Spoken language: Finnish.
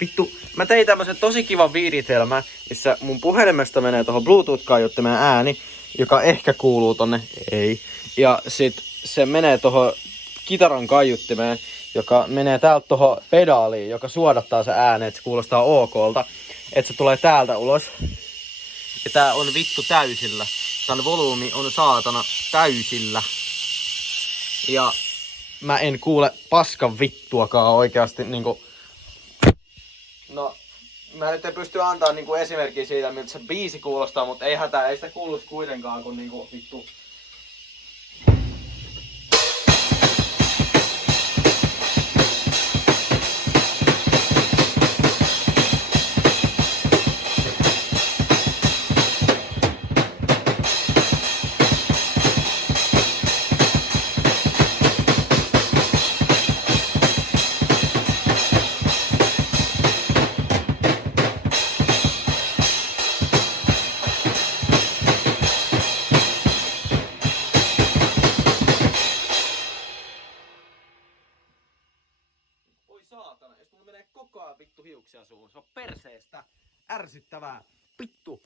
Vittu, mä tein tämmösen tosi kivan viritelmän, missä mun puhelimesta menee tohon Bluetooth-kaiuttimeen ääni, joka ehkä kuuluu tonne, ei. Ja sit se menee tohon kitaran kaiuttimeen, joka menee täältä tohon pedaaliin, joka suodattaa se äänen, että se kuulostaa okolta. Että se tulee täältä ulos. Ja tää on vittu täysillä. Tän volyymi on saatana täysillä. Ja mä en kuule paskan vittuakaan oikeasti niinku. No, mä nyt en pysty antaa niinku esimerkkiä siitä, miltä se biisi kuulostaa, mutta ei hätää, ei sitä kuuluisi kuitenkaan kun niinku vittu. Oi saatana, jos mulla menee koko ajan vittu hiuksia suuhun, se on perseestä. Ärsyttävää. Vittu.